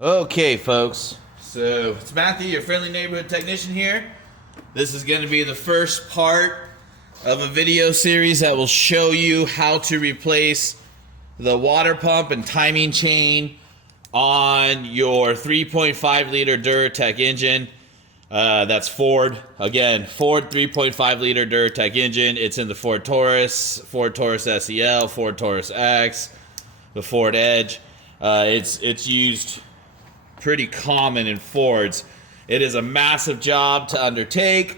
Okay, folks. So it's Matthew, your friendly neighborhood technician here. This is going to be the first part of a video series that will show you how to replace the water pump and timing chain on your 3.5 liter Duratec engine. That's Ford. Again, Ford 3.5 liter Duratec engine. It's in the Ford Taurus SEL, Ford Taurus X, the Ford Edge. It's used pretty common in Fords. It is a massive job to undertake.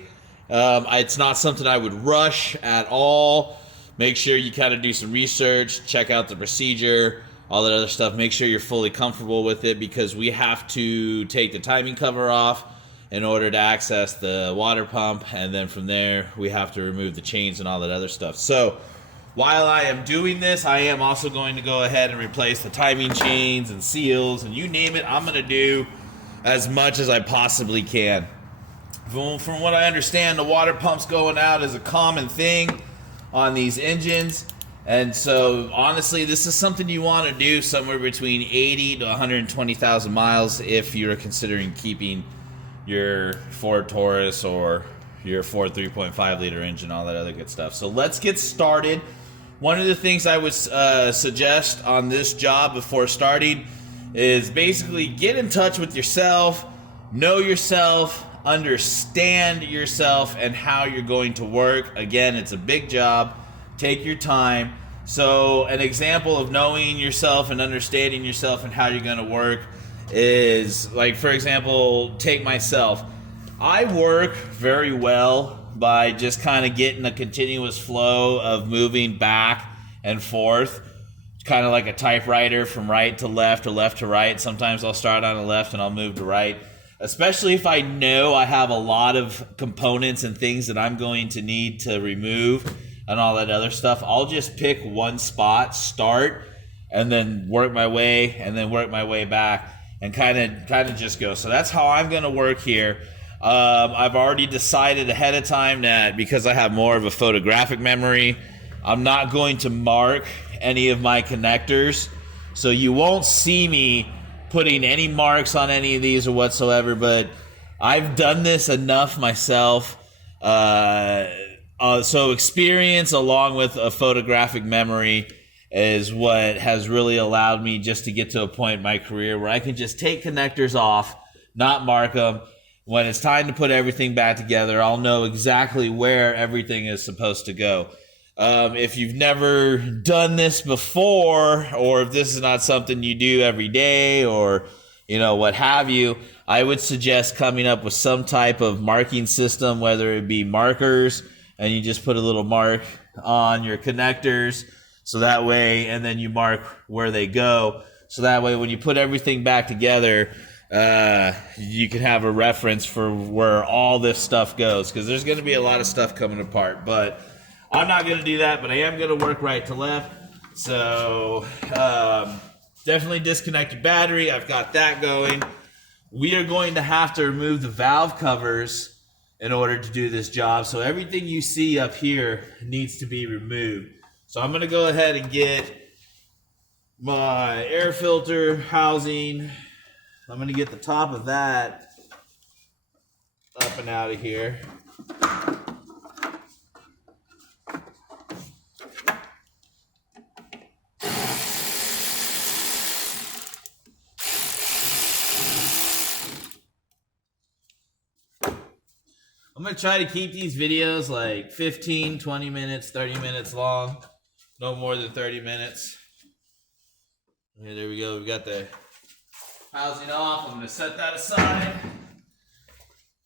It's not something I would rush at all. Make sure you kind of do some research, check out the procedure, all that other stuff. Make sure you're fully comfortable with it because we have to take the timing cover off in order to access the water pump, and then from there we have to remove the chains and all that other stuff. So while I am doing this, I am also going to go ahead and replace the timing chains and seals and you name it. I'm going to do as much as I possibly can. From what I understand, the water pumps going out is a common thing on these engines. And so honestly, this is something you want to do somewhere between 80 to 120,000 miles if you're considering keeping your Ford Taurus or your Ford 3.5 liter engine, all that other good stuff. So let's get started. One of the things I would suggest on this job before starting is basically get in touch with yourself, know yourself, understand yourself and how you're going to work. Again, it's a big job. Take your time. So an example of knowing yourself and understanding yourself and how you're going to work is, like, for example, take myself. I work very well by just kind of getting a continuous flow of moving back and forth, kind of like a typewriter from right to left or left to right. Sometimes I'll start on the left and I'll move to right, especially if I know I have a lot of components and things that I'm going to need to remove and all that other stuff. I'll just pick one spot, start, and then work my way back and kind of just go. So that's how I'm going to work here. I've already decided ahead of time that because I have more of a photographic memory, I'm not going to mark any of my connectors. So you won't see me putting any marks on any of these or whatsoever, but I've done this enough myself. So experience along with a photographic memory is what has really allowed me just to get to a point in my career where I can just take connectors off, not mark them. When it's time to put everything back together, I'll know exactly where everything is supposed to go. If you've never done this before, or if this is not something you do every day, or what have you, I would suggest coming up with some type of marking system, whether it be markers, and you just put a little mark on your connectors, so that way, and then you mark where they go, so that way when you put everything back together, you can have a reference for where all this stuff goes, because there's going to be a lot of stuff coming apart. But I'm not going to do that, but I am going to work right to left. So definitely disconnect your battery. I've got that going. We are going to have to remove the valve covers in order to do this job. So everything you see up here needs to be removed. So I'm going to go ahead and get my air filter housing. I'm going to get the top of that up and out of here. I'm going to try to keep these videos like 15, 20 minutes, 30 minutes long. No more than 30 minutes. Okay, there we go. We got the housing off. I'm going to set that aside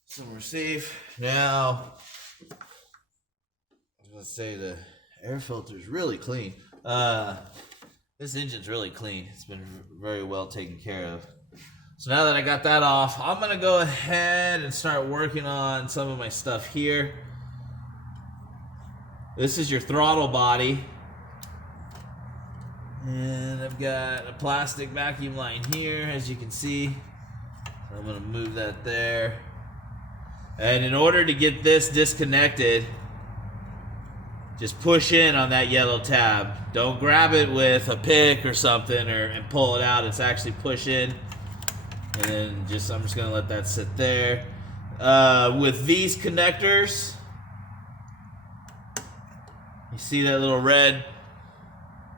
so we're safe. Now, I was going to say the air filter is really clean. This engine's really clean. It's been very well taken care of. So now that I got that off, I'm going to go ahead and start working on some of my stuff here. This is your throttle body. And I've got a plastic vacuum line here, as you can see. So I'm going to move that there. And in order to get this disconnected, just push in on that yellow tab. Don't grab it with a pick or something and pull it out. It's actually push in And then I'm just gonna let that sit there. With these connectors, you see that little red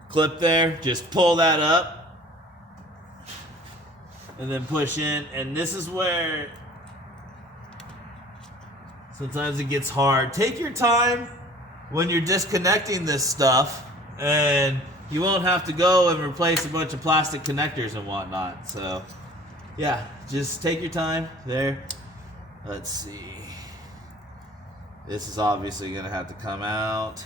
clip there? Just pull that up and then push in. And this is where sometimes it gets hard. Take your time when you're disconnecting this stuff, and you won't have to go and replace a bunch of plastic connectors and whatnot. So yeah, just take your time there. Let's see. This is obviously gonna have to come out.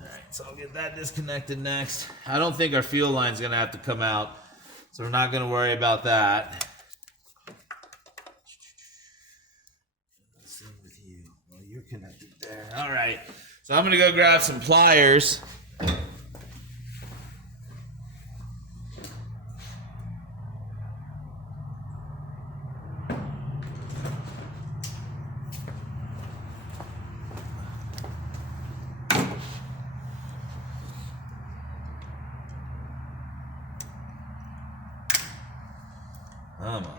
Alright, so I'll get that disconnected next. I don't think our fuel line's gonna have to come out, so we're not gonna worry about that. Same with you. Well, you're connected there. Alright, so I'm gonna go grab some pliers. Come on.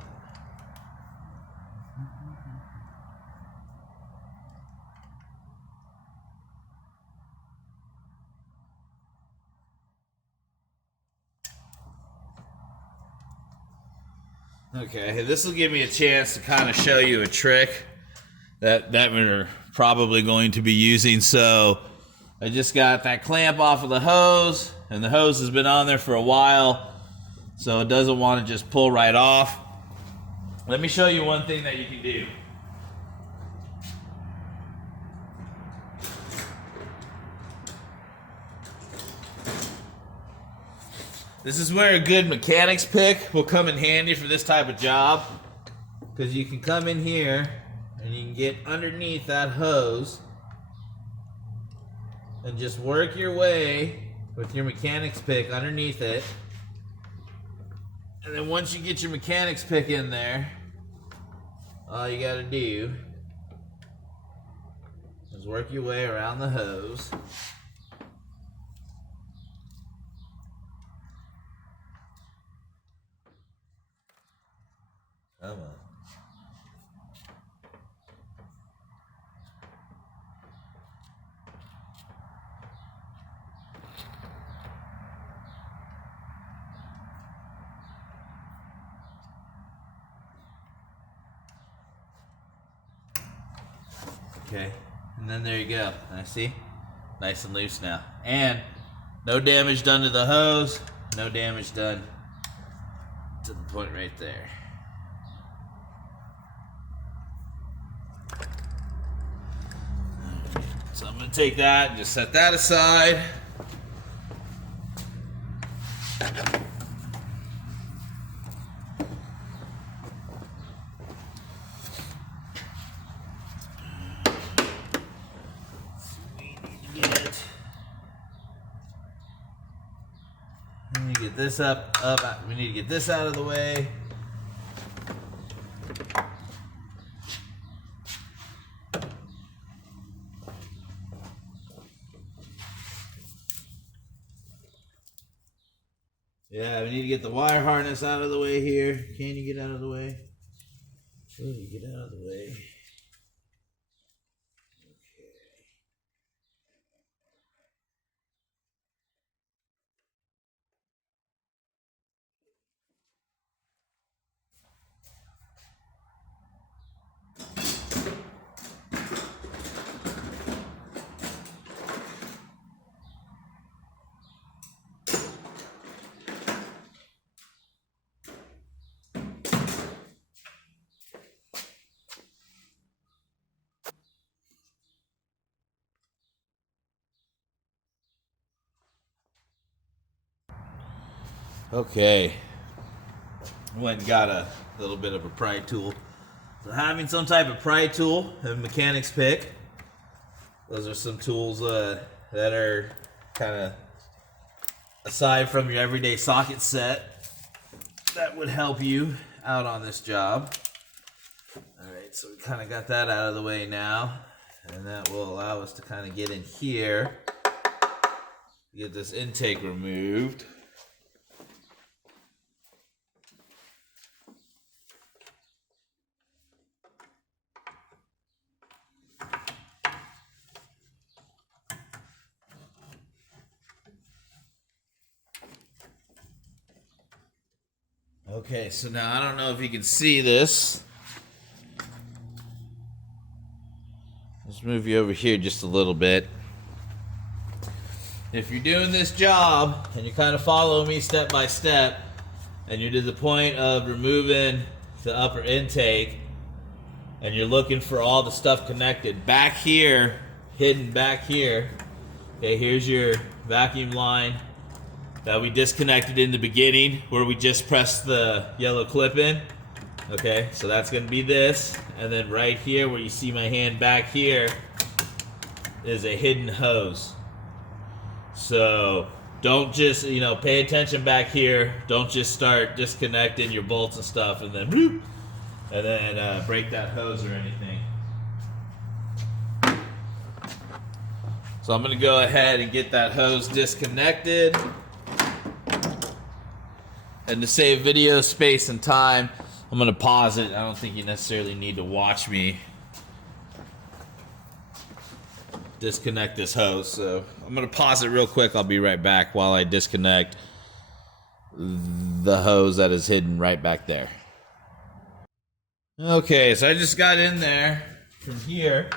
Okay, this will give me a chance to kind of show you a trick that we're probably going to be using. So I just got that clamp off of the hose, and the hose has been on there for a while, so it doesn't want to just pull right off. Let me show you one thing that you can do. This is where a good mechanic's pick will come in handy for this type of job, because you can come in here and you can get underneath that hose and just work your way with your mechanic's pick underneath it. And then once you get your mechanic's pick in there, all you gotta do is work your way around the hose. Come on. Okay, and then there you go. I see, nice and loose now, and no damage done to the hose, no damage done to the point right there. So I'm going to take that and just set that aside. Let me get this up. We need to get this out of the way. Yeah, we need to get the wire harness out of the way here. Can you get out of the way? Oh, you get out of the way. Okay, went and got a little bit of a pry tool. So having some type of pry tool, a mechanic's pick, those are some tools that are kind of aside from your everyday socket set that would help you out on this job. Alright, so we kind of got that out of the way now, and that will allow us to kind of get in here, get this intake removed. Okay, so now I don't know if you can see this. Let's move you over here just a little bit. If you're doing this job and you kind of follow me step by step, and you're to the point of removing the upper intake, and you're looking for all the stuff connected back here, hidden back here. Okay, here's your vacuum line that we disconnected in the beginning where we just pressed the yellow clip in. Okay, so that's gonna be this. And then right here where you see my hand back here is a hidden hose. So don't just, pay attention back here. Don't just start disconnecting your bolts and stuff and then whoop, and then break that hose or anything. So I'm gonna go ahead and get that hose disconnected. And to save video space and time, I'm going to pause it. I don't think you necessarily need to watch me disconnect this hose. So I'm going to pause it real quick. I'll be right back while I disconnect the hose that is hidden right back there. Okay, so I just got in there from here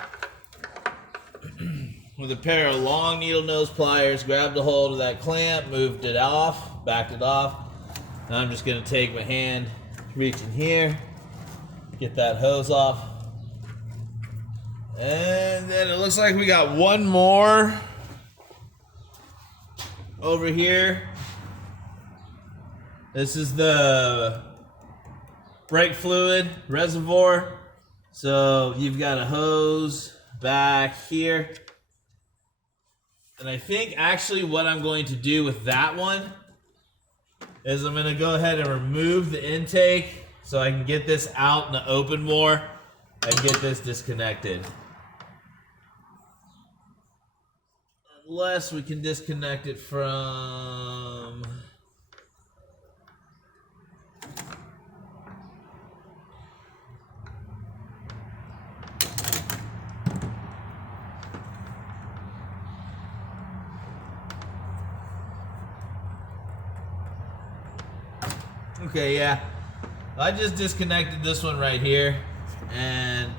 with a pair of long needle nose pliers, grabbed a hold of that clamp, moved it off, backed it off. Now I'm just going to take my hand, reach in here, get that hose off. And then it looks like we got one more over here. This is the brake fluid reservoir. So you've got a hose back here. And I think actually what I'm going to do with that one is I'm going to go ahead and remove the intake so I can get this out in the open more and get this disconnected. Unless we can disconnect it from... Okay, yeah. I just disconnected this one right here, and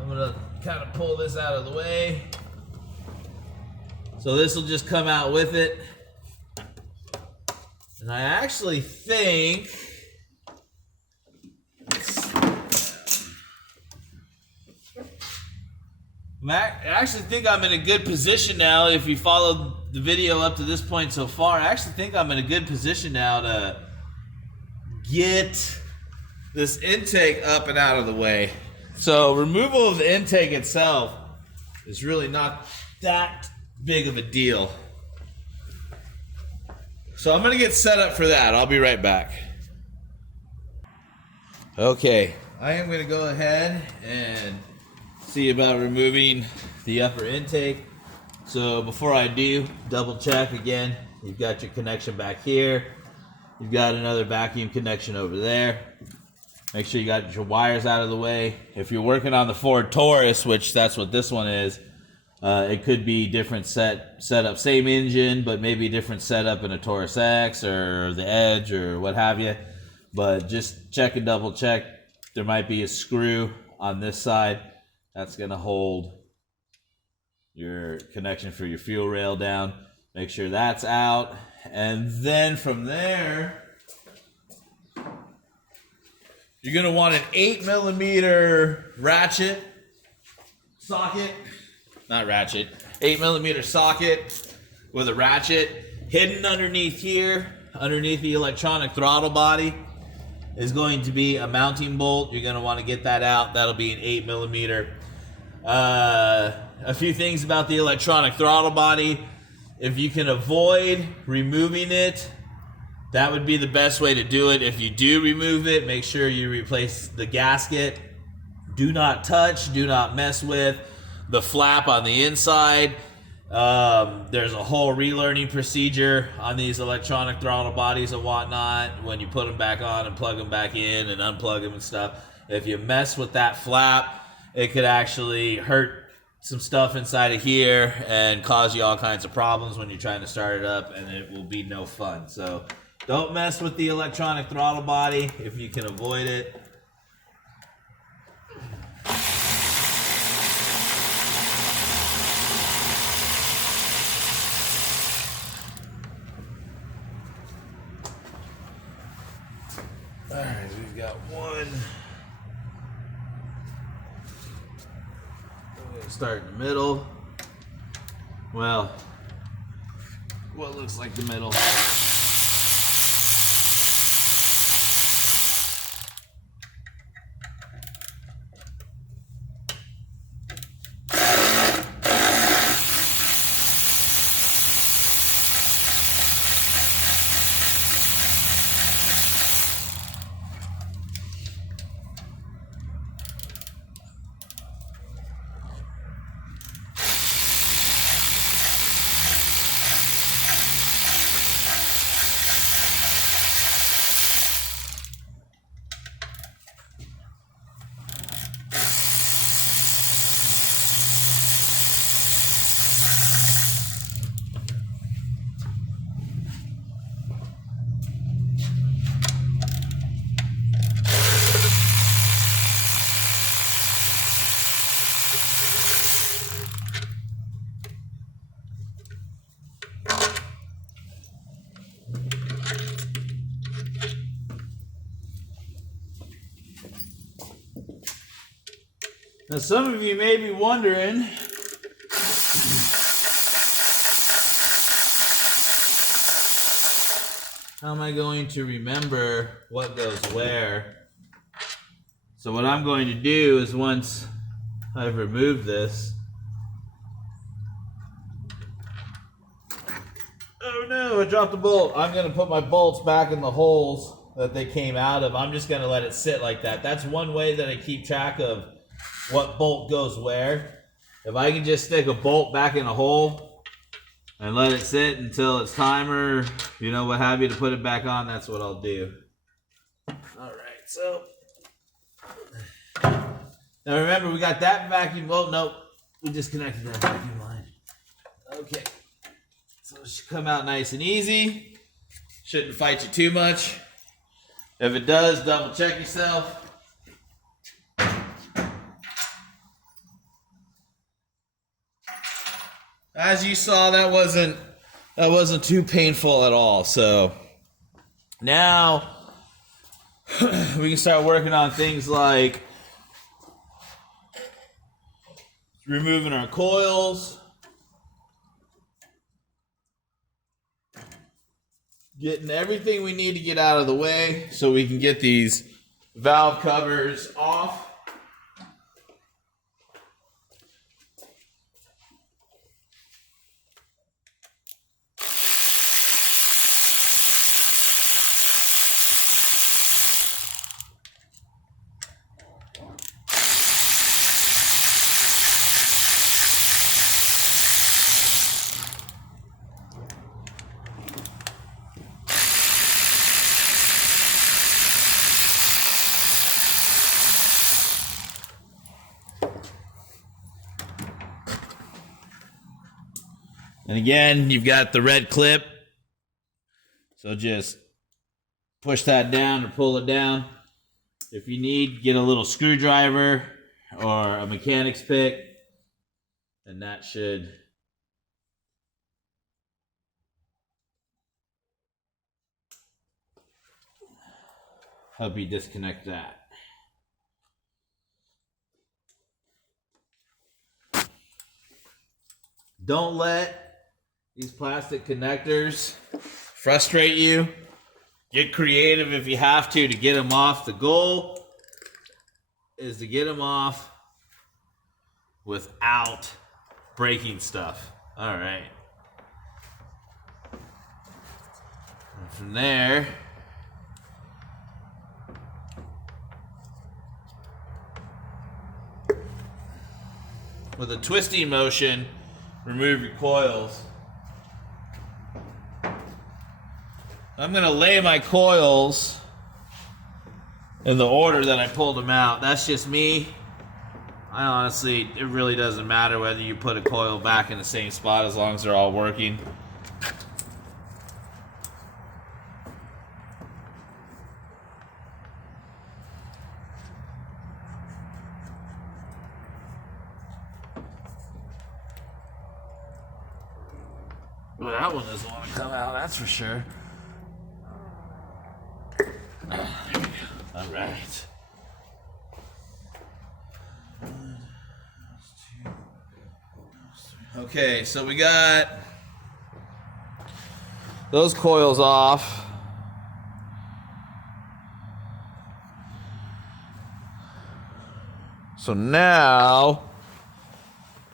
I'm gonna kind of pull this out of the way. So this will just come out with it. And I actually think I'm in a good position now. If you followed the video up to this point so far, I actually think I'm in a good position now to get this intake up and out of the way. So removal of the intake itself is really not that big of a deal. So I'm going to get set up for that. I'll be right back. Okay, I am going to go ahead and see about removing the upper intake. So before I do, double check again. You've got your connection back here. You've got another vacuum connection over there. Make sure you got your wires out of the way. If you're working on the Ford Taurus, which that's what this one is, it could be different setup, same engine, but maybe different setup in a Taurus X or the Edge or what have you. But just check and double check. There might be a screw on this side that's going to hold your connection for your fuel rail down. Make sure that's out. And then from there, you're going to want an 8mm ratchet socket. Not ratchet. 8mm socket with a ratchet. Hidden underneath here, underneath the electronic throttle body, is going to be a mounting bolt. You're going to want to get that out. That'll be an 8mm. A few things about the electronic throttle body. If you can avoid removing it, that would be the best way to do it. If you do remove it, make sure you replace the gasket Do not touch, do not mess with the flap on the inside. There's a whole relearning procedure on these electronic throttle bodies and whatnot when you put them back on and plug them back in and unplug them and stuff. If you mess with that flap, it could actually hurt some stuff inside of here and cause you all kinds of problems when you're trying to start it up, and it will be no fun. So don't mess with the electronic throttle body if you can avoid it. Alright, we've got one. I'm going to start in the middle. Well, what looks like the middle. Now, some of you may be wondering, how am I going to remember what goes where? So what I'm going to do is, once I've removed this, oh no, I dropped the bolt. I'm going to put my bolts back in the holes that they came out of. I'm just going to let it sit like that. That's one way that I keep track of what bolt goes where. If I can just stick a bolt back in a hole and let it sit until it's time, or what have you, to put it back on, that's what I'll do. Alright, so now remember, we got that vacuum. Oh nope, we disconnected that vacuum line. Okay, so it should come out nice and easy. Shouldn't fight you too much. If it does, double check yourself. As you saw, that wasn't too painful at all. So now we can start working on things like removing our coils, getting everything we need to get out of the way so we can get these valve covers off. And again, you've got the red clip, so just push that down or pull it down. If you need, get a little screwdriver or a mechanic's pick, and that should help you disconnect that. Don't let these plastic connectors frustrate you. Get creative if you have to get them off. The goal is to get them off without breaking stuff. All right. And from there, with a twisting motion, remove your coils. I'm going to lay my coils in the order that I pulled them out. That's just me. I honestly, it really doesn't matter whether you put a coil back in the same spot as long as they're all working. Well, that one doesn't want to come out, that's for sure. All right. Okay, so we got those coils off. So now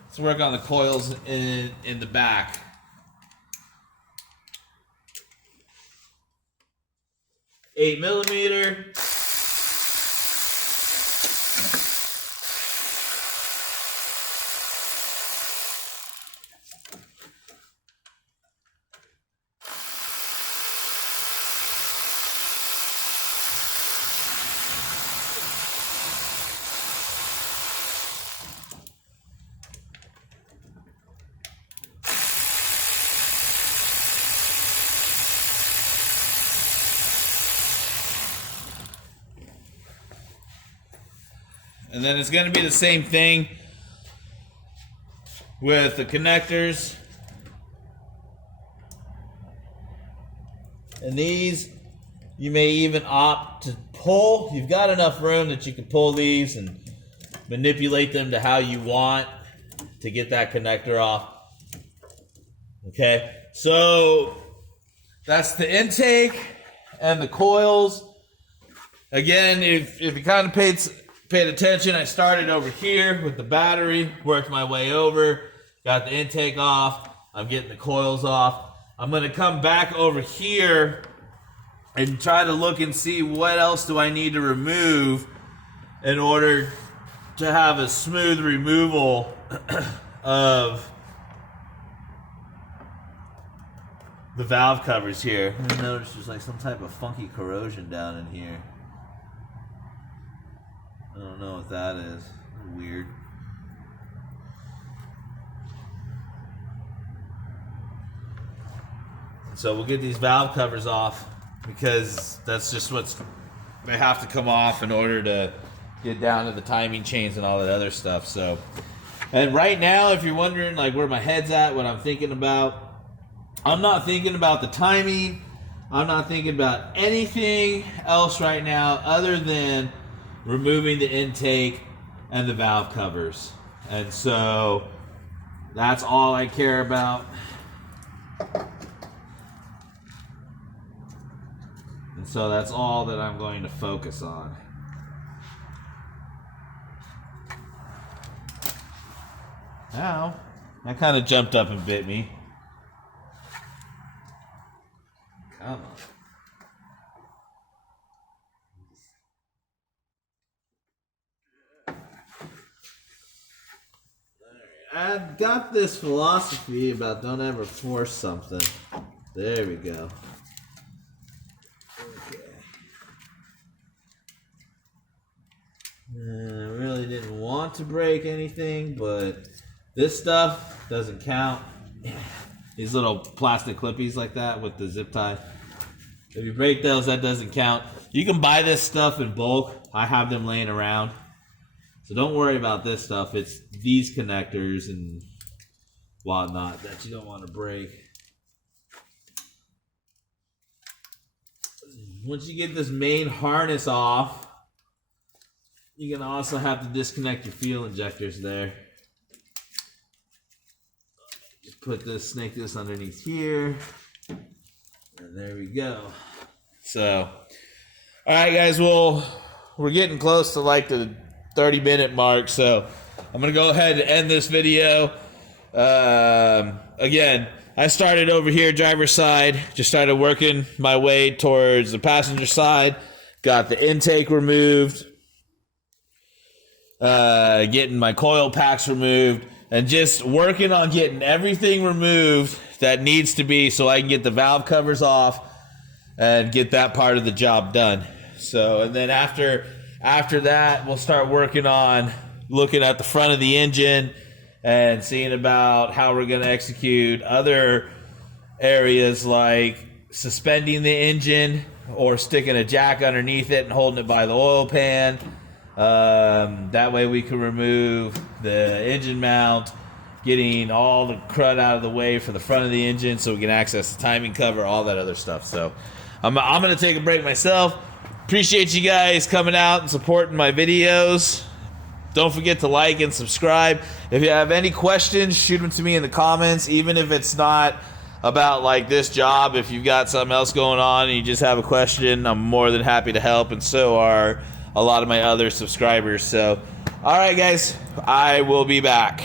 let's work on the coils in the back. 8mm. And then it's going to be the same thing with the connectors. And these, you may even opt to pull. You've got enough room that you can pull these and manipulate them to how you want to get that connector off. Okay, so that's the intake and the coils. Again, if you kind of paid attention, I started over here with the battery, worked my way over, got the intake off, I'm getting the coils off. I'm going to come back over here and try to look and see what else do I need to remove in order to have a smooth removal of the valve covers here. I noticed there's like some type of funky corrosion down in here. I don't know what that is. Weird. So we'll get these valve covers off because that's just they have to come off in order to get down to the timing chains and all that other stuff. So, and right now, if you're wondering like where my head's at, what I'm thinking about, I'm not thinking about the timing. I'm not thinking about anything else right now other than removing the intake and the valve covers. And so that's all I care about. And so that's all that I'm going to focus on. Now, that kind of jumped up and bit me. Come on. I've got this philosophy about don't ever force something. There we go. Okay. I really didn't want to break anything, but this stuff doesn't count. These little plastic clippies like that with the zip tie. If you break those, that doesn't count. You can buy this stuff in bulk. I have them laying around. So don't worry about this stuff. It's these connectors and whatnot that you don't want to break. Once you get this main harness off, you're going to also have to disconnect your fuel injectors there. Just put this, snake this underneath here. And there we go. So, all right, guys. Well, we're getting close to like the 30-minute mark, so I'm gonna go ahead and end this video. Again, I started over here, driver's side, just started working my way towards the passenger side, got the intake removed, getting my coil packs removed, and just working on getting everything removed that needs to be so I can get the valve covers off and get that part of the job done. So, and then after that, we'll start working on looking at the front of the engine and seeing about how we're going to execute other areas like suspending the engine or sticking a jack underneath it and holding it by the oil pan. That way we can remove the engine mount, getting all the crud out of the way for the front of the engine so we can access the timing cover, all that other stuff. So I'm going to take a break myself. Appreciate you guys coming out and supporting my videos. Don't forget to like and subscribe. If you have any questions, shoot them to me in the comments, even if it's not about like this job. If you've got something else going on and you just have a question, I'm more than happy to help, and so are a lot of my other subscribers. So, all right, guys, I will be back.